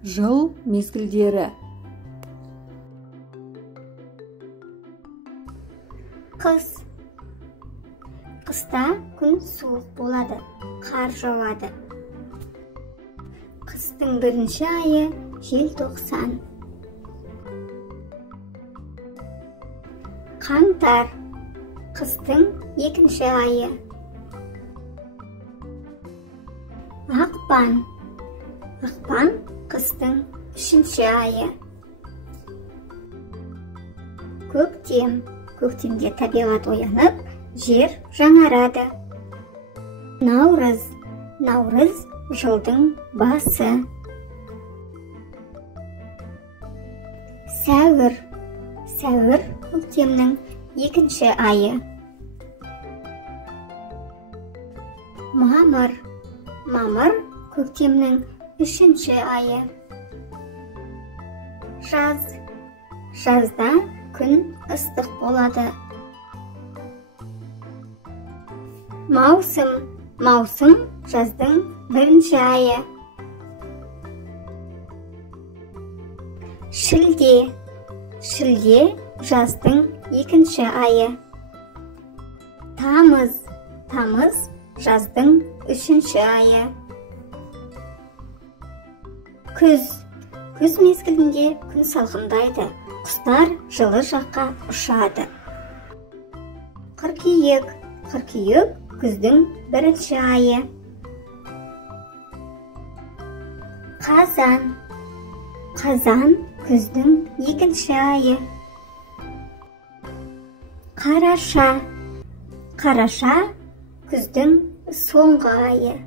Жыл мезгілдері. Қыс. Қыста күн суық болады, қар жауады. Қыстың бірінші айы желтоқсан. Қаңтар. Қыстың екінші айы. Ақпан. Ақпан қыстың үшінші айы. Көктем. Көктемде табиғат оянып, жер жаңарады. Наурыз. Наурыз жылдың басы. Сәуір. Сәуір көктемнің екінші айы. Мамыр. Мамыр көктемнің үшінші айы. Жаз. Жазда күн ыстық болады. Маусым. Маусым жаздың бірінші айы. Шілде. Шілде жаздың екінші айы. Тамыз. Тамыз жаздың үшінші айы. Күз. Күз мезгілінде күн салқындайды. Құстар жылы жаққа ұшады. Қыркүйек. Қыркүйек күздің бірінші айы. Қазан. Қазан күздің екінші айы. Қараша. Қараша күздің соңғы айы.